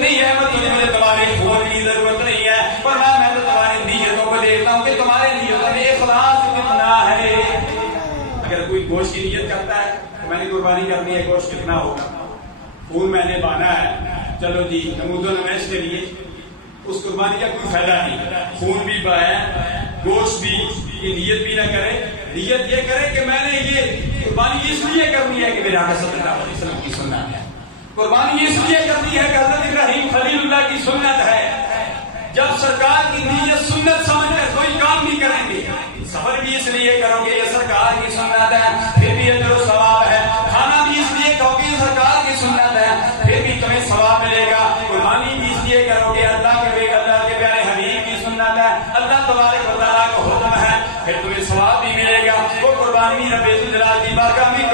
نہیں ہے، مجھے تمہارے خون کی ضرورت نہیں ہے، پر میں تو تمہاری نیتوں کو دیکھتا ہوں کہ تمہارے نیتوں میں اخلاص کتنا ہے۔ اگر کوئی گوشت کی نیت کرتا ہے تو میں نے قربانی کرنی ہے، گوشت کتنا ہوگا، خون میں نے بانا ہے، چلو جی نمود و نمائش کے لیے اس قربانی کا کوئی فائدہ نہیں، خون بھی بہایا گوشت بھی، یہ نیت بھی نہ کرے، نیت یہ کرے کہ میں نے یہ قربانی اس لیے کرنی ہے کہ میرے آقا صلی اللہ علیہ وسلم کی سنت ہے، قربانی اس لیے کرنی ہے کہ حضرت ابراہیم خلیل اللہ کی سنت ہے۔ جب سرکار کی نیت سنت سمجھ کر کوئی کام نہیں کریں گے، سفر بھی اس لیے کرو گے یہ سرکار کی سنت ہے، پھر بھی اجر و ثواب ہے، کھانا بھی اس لیے کہو گے یہ سرکار کی سنت ہے، پھر بھی تمہیں ثواب ملے گا، قربانی بھی اس لیے کرو گے اللہ کے پیارے حبیب کی سنت ہے، اللہ تبارک و تعالیٰ کا حکم ہے، پھر تمہیں ثواب بھی ملے گا۔ وہ قربانی رب الجلال کی بارگاہ میں